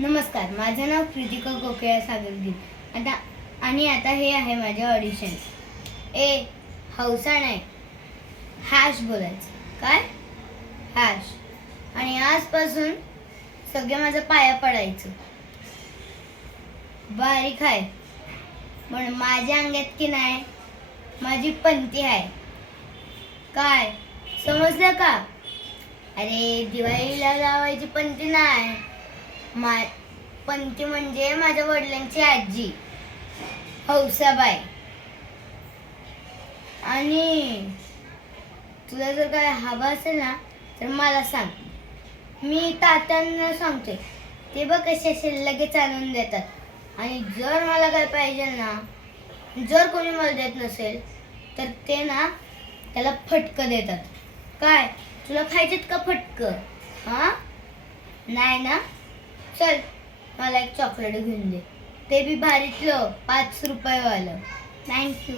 नमस्कार, माझं नाव कृतिका कोकिळा सागरगी. आता हे आहे माझे ऑडिशन. हौसा नाही, हॅश बोलायचं. काय? हॅश. आणि आजपासून सगळे माझं पाया पडायचं. बारीक आहे पण माझ्या अंगात की नाही माझी पंथी आहे. काय समजलं का? अरे दिवाळीला लावायची पंथी नाही, पंथी म्हणजे माझ्या वडिलांची आजी हौसाबाई. आणि तुला जर काय हवं असेल ना तर मला सांग, मी तात्यांना सांगते. ते बघ कसे असे लगेच आणून देतात. आणि जर मला काय पाहिजे ना, जर कोणी मला देत नसेल तर ते ना त्याला फटकं देतात. काय तुला खायचेत का फटकं? नाही ना? चल मला एक चॉकलेट घेऊन दे, ते बी भारीतलं 5 रुपये वालं. थँक्यू.